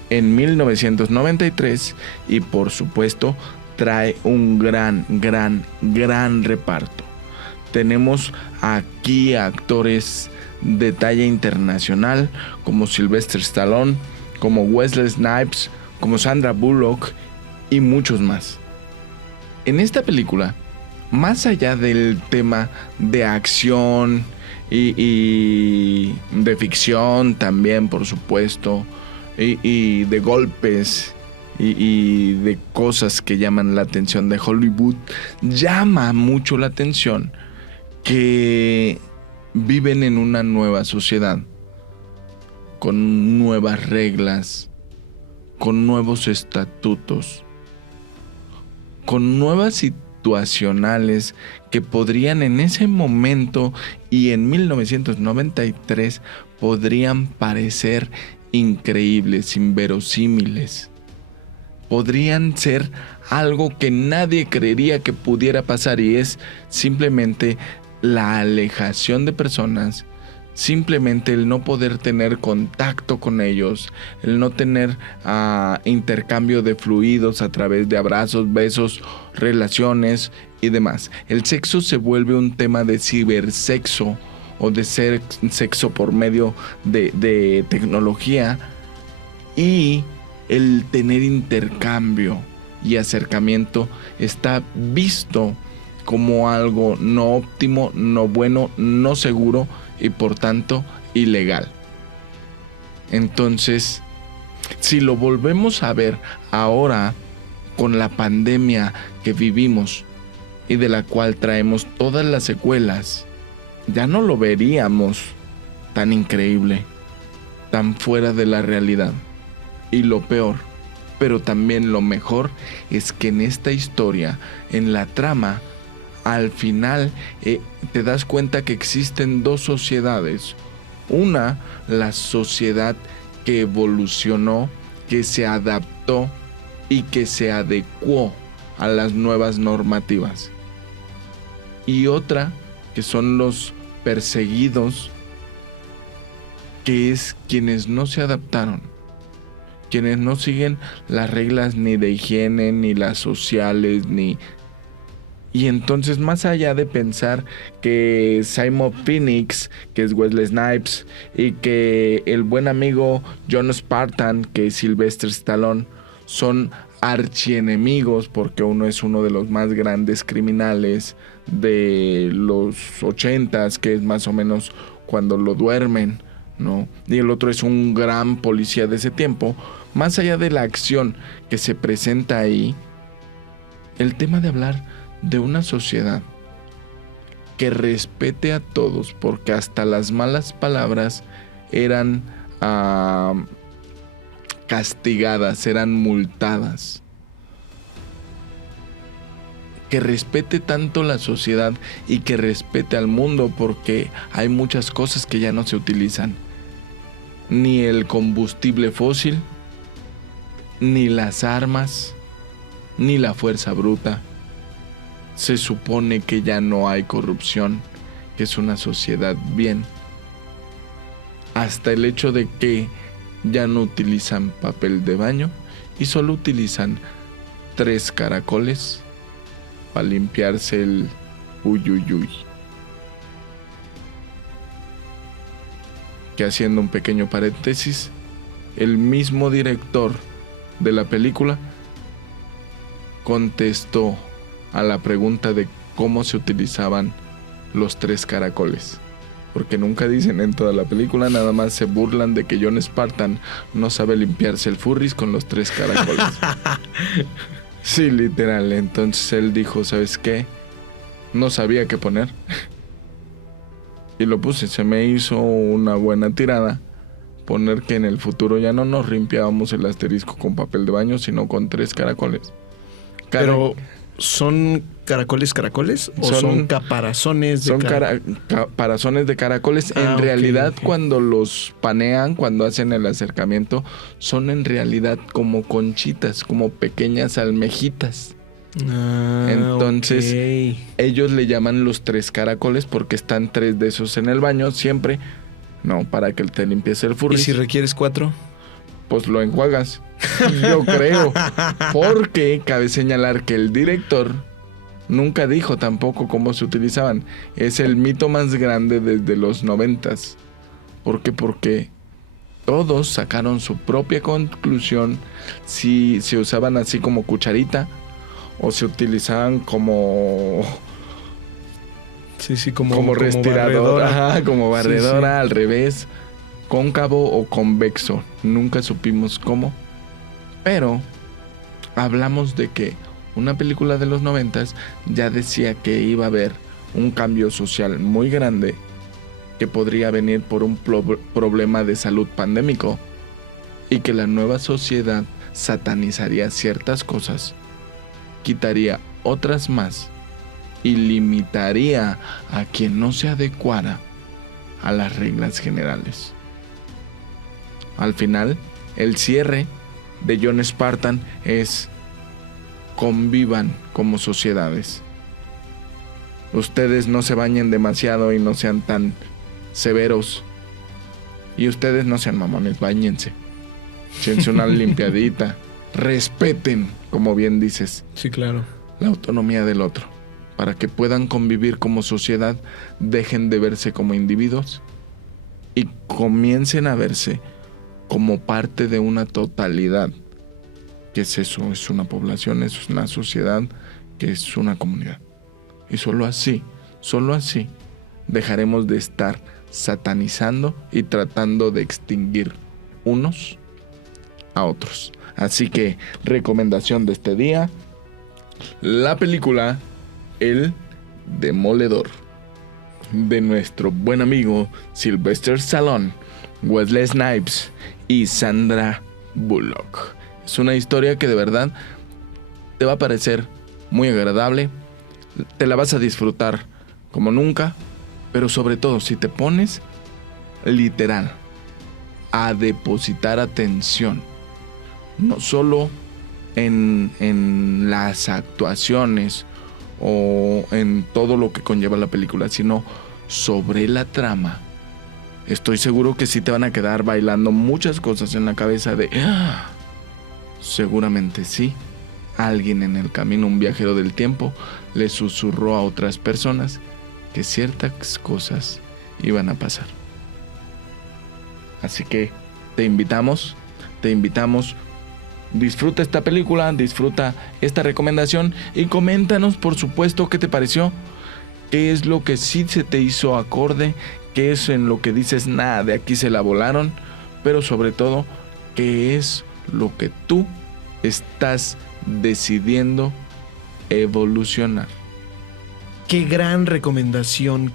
en 1993 y por supuesto trae un gran reparto. Tenemos aquí actores de talla internacional como Sylvester Stallone, como Wesley Snipes, como Sandra Bullock y muchos más. En esta película, más allá del tema de acción y de ficción también, por supuesto, y de golpes y de cosas que llaman la atención de Hollywood, llama mucho la atención que viven en una nueva sociedad, con nuevas reglas, con nuevos estatutos, con nuevas situacionales que podrían en ese momento y en 1993 podrían parecer increíbles, inverosímiles. Podrían ser algo que nadie creería que pudiera pasar, y es simplemente la alejación de personas, simplemente el no poder tener contacto con ellos, el no tener intercambio de fluidos a través de abrazos, besos, relaciones y demás. El sexo se vuelve un tema de cibersexo o de sexo por medio de tecnología, y el tener intercambio y acercamiento está visto como algo no óptimo, no bueno, no seguro y por tanto ilegal. Entonces, si lo volvemos a ver ahora con la pandemia que vivimos y de la cual traemos todas las secuelas, ya no lo veríamos tan increíble, tan fuera de la realidad. Y lo peor, pero también lo mejor, es que en esta historia, en la trama, al final te das cuenta que existen dos sociedades. Una, la sociedad que evolucionó, que se adaptó y que se adecuó a las nuevas normativas. Y otra, que son los perseguidos, que es quienes no se adaptaron, quienes no siguen las reglas ni de higiene, ni las sociales, ni... Y entonces, más allá de pensar que Simon Phoenix, que es Wesley Snipes, y que el buen amigo John Spartan, que es Sylvester Stallone, son archienemigos, porque uno es uno de los más grandes criminales de los 80s, que es más o menos cuando lo duermen, ¿no? Y el otro es un gran policía de ese tiempo. Más allá de la acción que se presenta ahí, el tema de hablar de una sociedad que respete a todos, porque hasta las malas palabras eran castigadas, eran multadas. Que respete tanto la sociedad y que respete al mundo, porque hay muchas cosas que ya no se utilizan. Ni el combustible fósil, ni las armas, ni la fuerza bruta. Se supone que ya no hay corrupción, que es una sociedad bien. Hasta el hecho de que ya no utilizan papel de baño y solo utilizan 3 caracoles para limpiarse el uyuyuy. Que, haciendo un pequeño paréntesis, el mismo director de la película contestó a la pregunta de cómo se utilizaban los 3 caracoles. Porque nunca dicen en toda la película, nada más se burlan de que John Spartan no sabe limpiarse el furries con los 3 caracoles. Sí, literal. Entonces él dijo, ¿sabes qué? No sabía qué poner. Y lo puse. Se me hizo una buena tirada poner que en el futuro ya no nos limpiábamos el asterisco con papel de baño, sino con 3 caracoles. Pero, ¿son caracoles o son caparazones de caparazones de caracoles? En realidad, okay. Cuando los panean, cuando hacen el acercamiento, son en realidad como conchitas, como pequeñas almejitas. Entonces, okay. Ellos le llaman los 3 caracoles porque están 3 de esos en el baño siempre, no, para que te limpies el furry. ¿Y si requieres 4? Pues lo enjuagas. Yo creo. Porque cabe señalar que el director nunca dijo tampoco cómo se utilizaban. Es el mito más grande desde los 90s. ¿Por qué? Porque todos sacaron su propia conclusión. Si se usaban así como cucharita o se utilizaban como... Sí, como respirador. Ajá, como barredora, sí. Al revés. Cóncavo o convexo. Nunca supimos cómo. Pero hablamos de que una película de los 90s ya decía que iba a haber un cambio social muy grande, que podría venir por un problema de salud pandémico, y que la nueva sociedad satanizaría ciertas cosas, quitaría otras más y limitaría a quien no se adecuara a las reglas generales. Al final, el cierre de John Spartan es: convivan como sociedades. Ustedes no se bañen demasiado y no sean tan severos. Y ustedes no sean mamones, báñense. Échense una limpiadita. Respeten, como bien dices. Sí, claro. La autonomía del otro. Para que puedan convivir como sociedad, dejen de verse como individuos y comiencen a verse como parte de una totalidad. ¿Qué es eso? Es una población, es una sociedad, que es una comunidad. Y solo así dejaremos de estar satanizando y tratando de extinguir unos a otros. Así que, recomendación de este día, la película El Demoledor, de nuestro buen amigo Sylvester Stallone, Wesley Snipes y Sandra Bullock. Es una historia que de verdad te va a parecer muy agradable, te la vas a disfrutar como nunca, pero sobre todo si te pones literal a depositar atención, no solo en las actuaciones o en todo lo que conlleva la película, sino sobre la trama. Estoy seguro que sí te van a quedar bailando muchas cosas en la cabeza de seguramente sí, alguien en el camino, un viajero del tiempo, le susurró a otras personas que ciertas cosas iban a pasar. Así que te invitamos, disfruta esta película, disfruta esta recomendación y coméntanos, por supuesto, qué te pareció, qué es lo que sí se te hizo acorde, qué es en lo que dices, nada, de aquí se la volaron, pero sobre todo, qué es lo que tú estás decidiendo evolucionar. Qué gran recomendación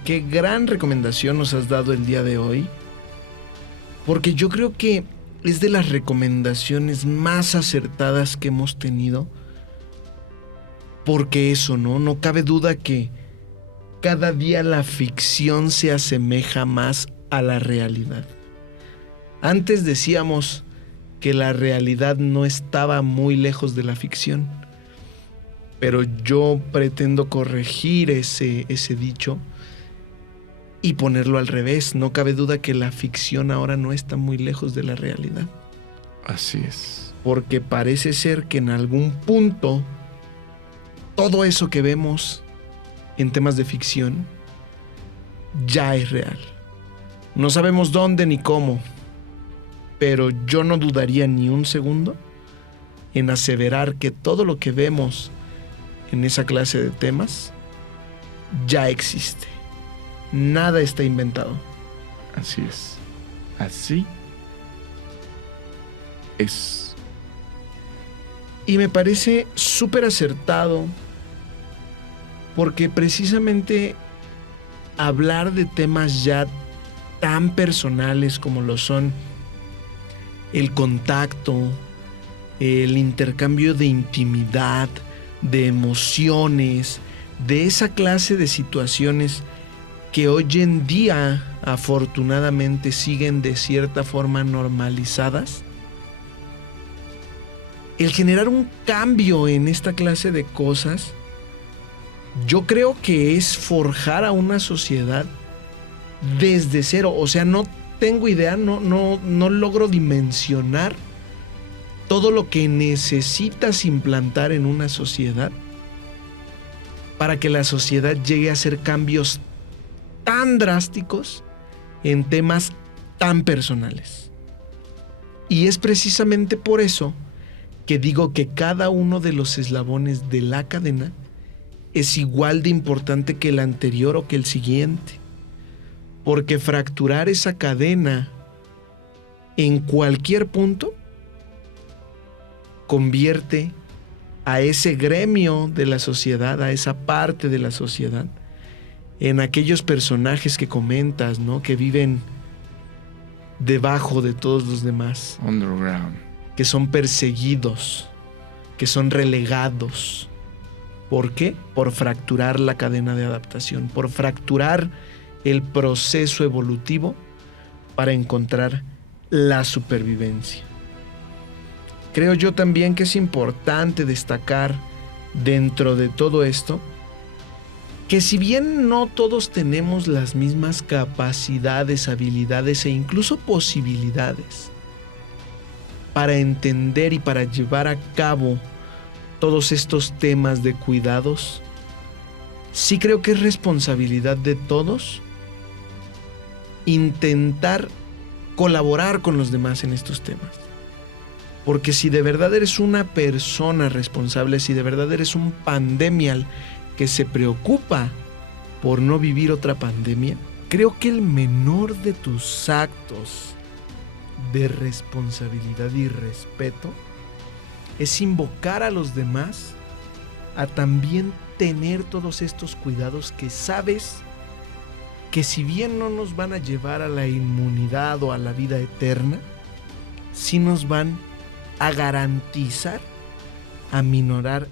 nos has dado el día de hoy, porque yo creo que es de las recomendaciones más acertadas que hemos tenido, porque eso, no cabe duda que cada día la ficción se asemeja más a la realidad. Antes decíamos que la realidad no estaba muy lejos de la ficción, pero yo pretendo corregir ese dicho y ponerlo al revés. No cabe duda que la ficción ahora no está muy lejos de la realidad. Así es. Porque parece ser que en algún punto todo eso que vemos en temas de ficción ya es real. No sabemos dónde ni cómo, pero yo no dudaría ni un segundo en aseverar que todo lo que vemos en esa clase de temas ya existe. Nada está inventado. Así es. Así es. Y me parece súper acertado, porque precisamente hablar de temas ya tan personales como lo son el contacto, el intercambio de intimidad, de emociones, de esa clase de situaciones que hoy en día afortunadamente siguen de cierta forma normalizadas, el generar un cambio en esta clase de cosas, yo creo que es forjar a una sociedad desde cero. O sea, no tengo idea, no logro dimensionar todo lo que necesitas implantar en una sociedad para que la sociedad llegue a hacer cambios tan drásticos en temas tan personales. Y es precisamente por eso que digo que cada uno de los eslabones de la cadena es igual de importante que el anterior o que el siguiente. Porque fracturar esa cadena en cualquier punto convierte a ese gremio de la sociedad, a esa parte de la sociedad, en aquellos personajes que comentas, ¿no? Que viven debajo de todos los demás. Underground. Que son perseguidos, que son relegados. ¿Por qué? Por fracturar la cadena de adaptación, por fracturar el proceso evolutivo para encontrar la supervivencia. Creo yo también que es importante destacar dentro de todo esto que si bien no todos tenemos las mismas capacidades, habilidades e incluso posibilidades para entender y para llevar a cabo todos estos temas de cuidados, sí creo que es responsabilidad de todos intentar colaborar con los demás en estos temas. Porque si de verdad eres una persona responsable, si de verdad eres un pandemial que se preocupa por no vivir otra pandemia, creo que el menor de tus actos de responsabilidad y respeto es invocar a los demás a también tener todos estos cuidados que sabes que si bien no nos van a llevar a la inmunidad o a la vida eterna, sí nos van a garantizar aminorar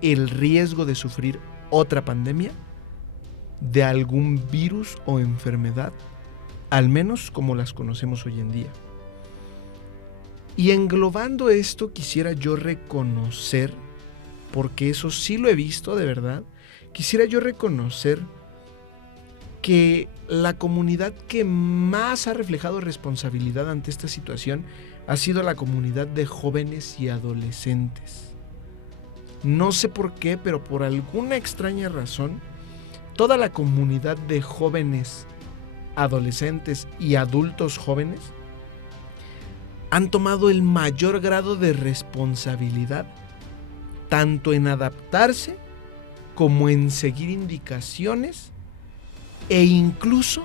el riesgo de sufrir otra pandemia de algún virus o enfermedad, al menos como las conocemos hoy en día. Y englobando esto, quisiera yo reconocer, porque eso sí lo he visto de verdad, quisiera yo reconocer que la comunidad que más ha reflejado responsabilidad ante esta situación ha sido la comunidad de jóvenes y adolescentes. No sé por qué, pero por alguna extraña razón, toda la comunidad de jóvenes, adolescentes y adultos jóvenes han tomado el mayor grado de responsabilidad, tanto en adaptarse como en seguir indicaciones e incluso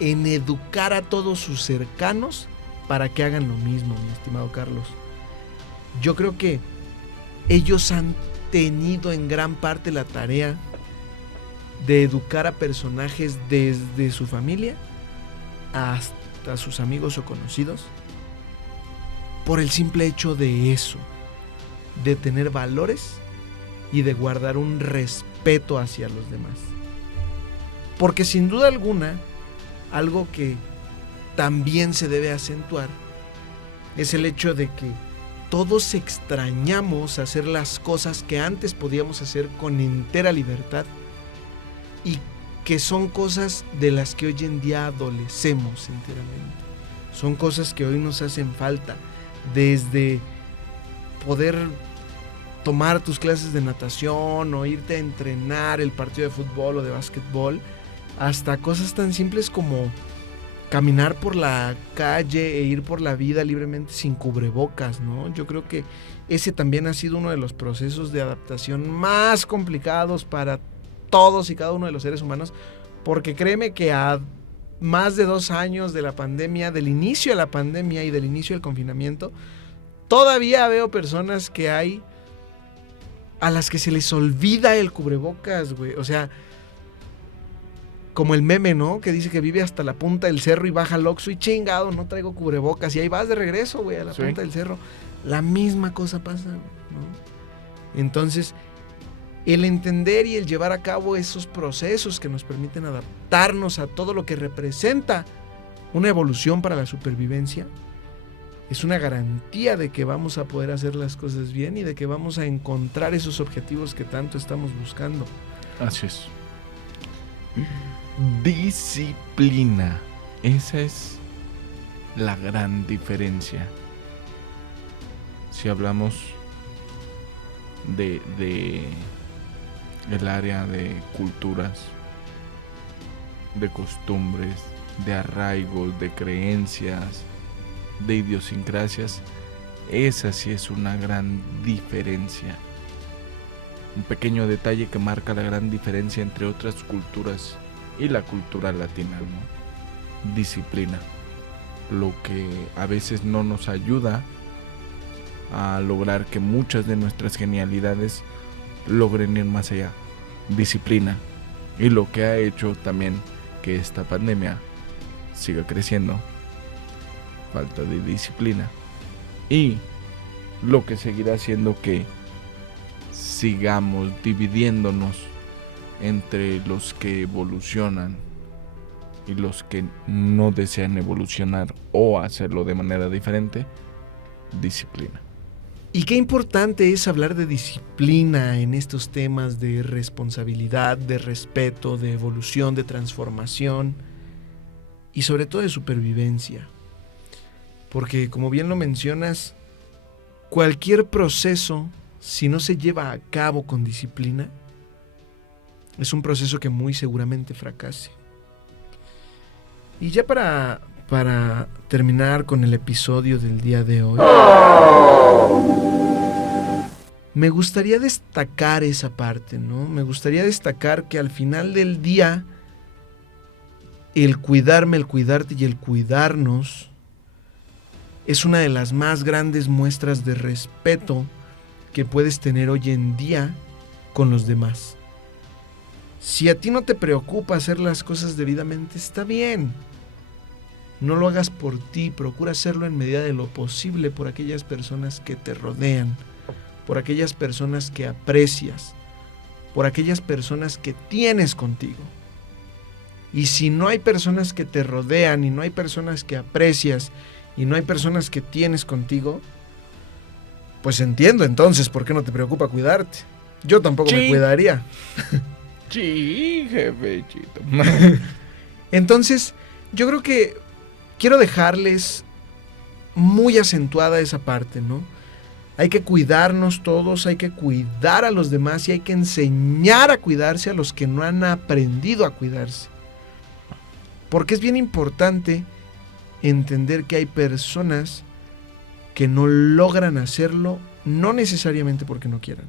en educar a todos sus cercanos para que hagan lo mismo, mi estimado Carlos. Yo creo que ellos han tenido en gran parte la tarea de educar a personajes desde su familia hasta sus amigos o conocidos, por el simple hecho de eso, de tener valores y de guardar un respeto hacia los demás. Porque sin duda alguna, algo que también se debe acentuar es el hecho de que todos extrañamos hacer las cosas que antes podíamos hacer con entera libertad y que son cosas de las que hoy en día adolecemos enteramente. Son cosas que hoy nos hacen falta, desde poder tomar tus clases de natación o irte a entrenar el partido de fútbol o de básquetbol, hasta cosas tan simples como caminar por la calle e ir por la vida libremente sin cubrebocas, ¿no? Yo creo que ese también ha sido uno de los procesos de adaptación más complicados para todos y cada uno de los seres humanos, porque créeme que a más de 2 años de la pandemia, del inicio de la pandemia y del inicio del confinamiento, todavía veo personas que hay a las que se les olvida el cubrebocas, güey. O sea, como el meme, ¿no? Que dice que vive hasta la punta del cerro y baja al Oxxo y chingado, no traigo cubrebocas. Y ahí vas de regreso, güey, a la punta del cerro. La misma cosa pasa, ¿no? Entonces, el entender y el llevar a cabo esos procesos que nos permiten adaptarnos a todo lo que representa una evolución para la supervivencia es una garantía de que vamos a poder hacer las cosas bien y de que vamos a encontrar esos objetivos que tanto estamos buscando. Así es. Disciplina. Esa es la gran diferencia. Si hablamos de el área de culturas, de costumbres, de arraigos, de creencias, de idiosincrasias, esa sí es una gran diferencia. Un pequeño detalle que marca la gran diferencia entre otras culturas y la cultura latina, ¿no? Disciplina. Lo que a veces no nos ayuda a lograr que muchas de nuestras genialidades logren ir más allá. Disciplina. Y lo que ha hecho también que esta pandemia siga creciendo. Falta de disciplina. Y lo que seguirá haciendo que sigamos dividiéndonos entre los que evolucionan y los que no desean evolucionar o hacerlo de manera diferente. Disciplina. Y qué importante es hablar de disciplina en estos temas de responsabilidad, de respeto, de evolución, de transformación y sobre todo de supervivencia. Porque como bien lo mencionas, cualquier proceso, si no se lleva a cabo con disciplina, es un proceso que muy seguramente fracase. Y ya para terminar con el episodio del día de hoy, me gustaría destacar esa parte, ¿no? Me gustaría destacar que al final del día, el cuidarme, el cuidarte y el cuidarnos es una de las más grandes muestras de respeto que puedes tener hoy en día con los demás. Si a ti no te preocupa hacer las cosas debidamente, está bien. No lo hagas por ti, procura hacerlo en medida de lo posible por aquellas personas que te rodean, por aquellas personas que aprecias, por aquellas personas que tienes contigo. Y si no hay personas que te rodean y no hay personas que aprecias y no hay personas que tienes contigo, pues entiendo entonces por qué no te preocupa cuidarte. Yo tampoco me cuidaría. Sí, jefecito. Entonces, yo creo que quiero dejarles muy acentuada esa parte, ¿no? Hay que cuidarnos todos, hay que cuidar a los demás y hay que enseñar a cuidarse a los que no han aprendido a cuidarse. Porque es bien importante entender que hay personas que no logran hacerlo, no necesariamente porque no quieran.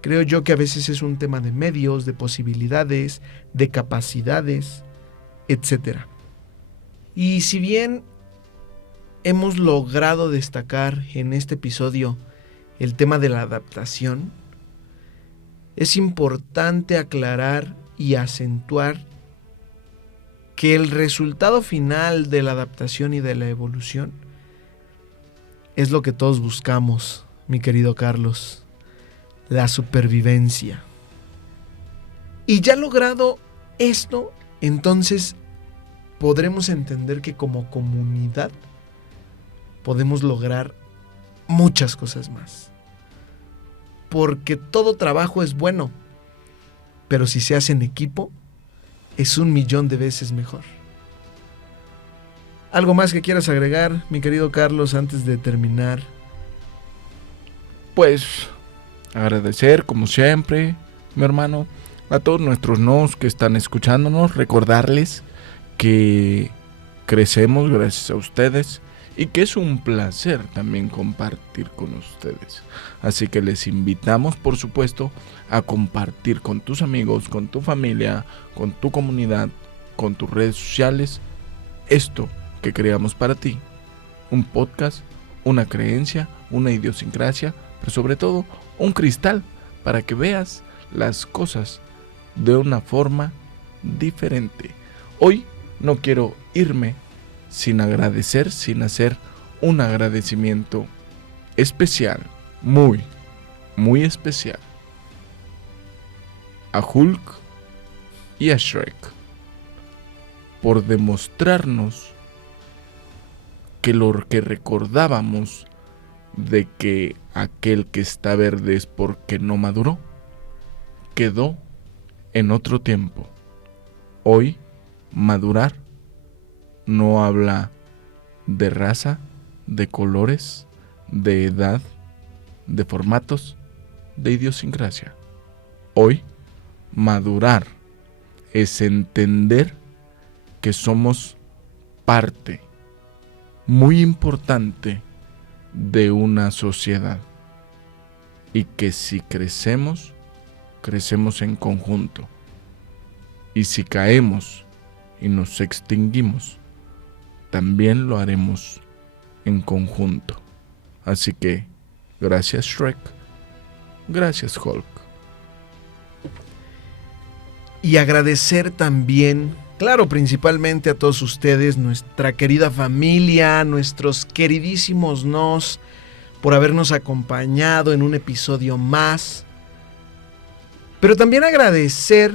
Creo yo que a veces es un tema de medios, de posibilidades, de capacidades, etc. Y si bien hemos logrado destacar en este episodio el tema de la adaptación, es importante aclarar y acentuar que el resultado final de la adaptación y de la evolución es lo que todos buscamos, mi querido Carlos, la supervivencia. Y ya logrado esto, entonces podremos entender que como comunidad podemos lograr muchas cosas más. Porque todo trabajo es bueno, pero si se hace en equipo, es 1,000,000 de veces mejor. ¿Algo más que quieras agregar, mi querido Carlos, antes de terminar? Pues agradecer, como siempre, mi hermano, a todos nuestros nos que están escuchándonos, recordarles que crecemos gracias a ustedes y que es un placer también compartir con ustedes. Así que les invitamos, por supuesto, a compartir con tus amigos, con tu familia, con tu comunidad, con tus redes sociales, esto que creamos para ti. Un podcast, una creencia, una idiosincrasia, pero sobre todo un cristal para que veas las cosas de una forma diferente. Hoy no quiero irme sin agradecer, sin hacer un agradecimiento especial, muy, muy especial, a Hulk y a Shrek por demostrarnos que lo que recordábamos de que aquel que está verde es porque no maduró, quedó en otro tiempo. Hoy, madurar no habla de raza, de colores, de edad, de formatos, de idiosincrasia. Hoy, madurar es entender que somos parte muy importante de una sociedad y que si crecemos, crecemos en conjunto, y si caemos y nos extinguimos, también lo haremos en conjunto. Así que gracias Shrek, gracias Hulk. Y agradecer también, claro, principalmente a todos ustedes, nuestra querida familia, nuestros queridísimos nos, por habernos acompañado en un episodio más. Pero también agradecer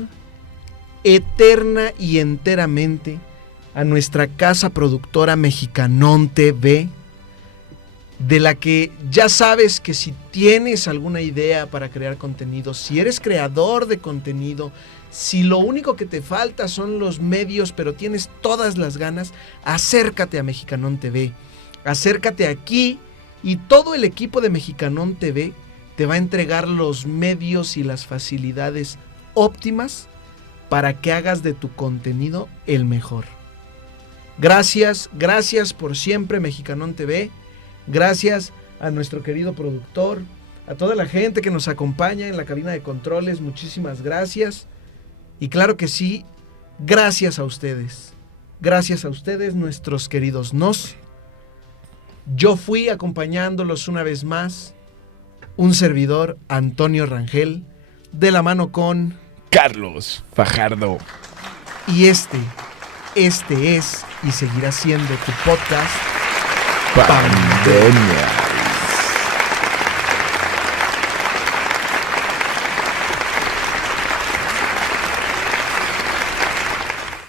eterna y enteramente a nuestra casa productora Mexicanón TV, de la que ya sabes que si tienes alguna idea para crear contenido, si eres creador de contenido, si lo único que te falta son los medios, pero tienes todas las ganas, acércate a Mexicanón TV. Acércate aquí y todo el equipo de Mexicanón TV te va a entregar los medios y las facilidades óptimas para que hagas de tu contenido el mejor. Gracias por siempre Mexicanón TV. Gracias a nuestro querido productor, a toda la gente que nos acompaña en la cabina de controles, muchísimas gracias. Y claro que sí, gracias a ustedes, nuestros queridos nos. Yo fui acompañándolos una vez más, un servidor, Antonio Rangel, de la mano con... Carlos Fajardo. Y este es y seguirá siendo tu podcast Pandemia.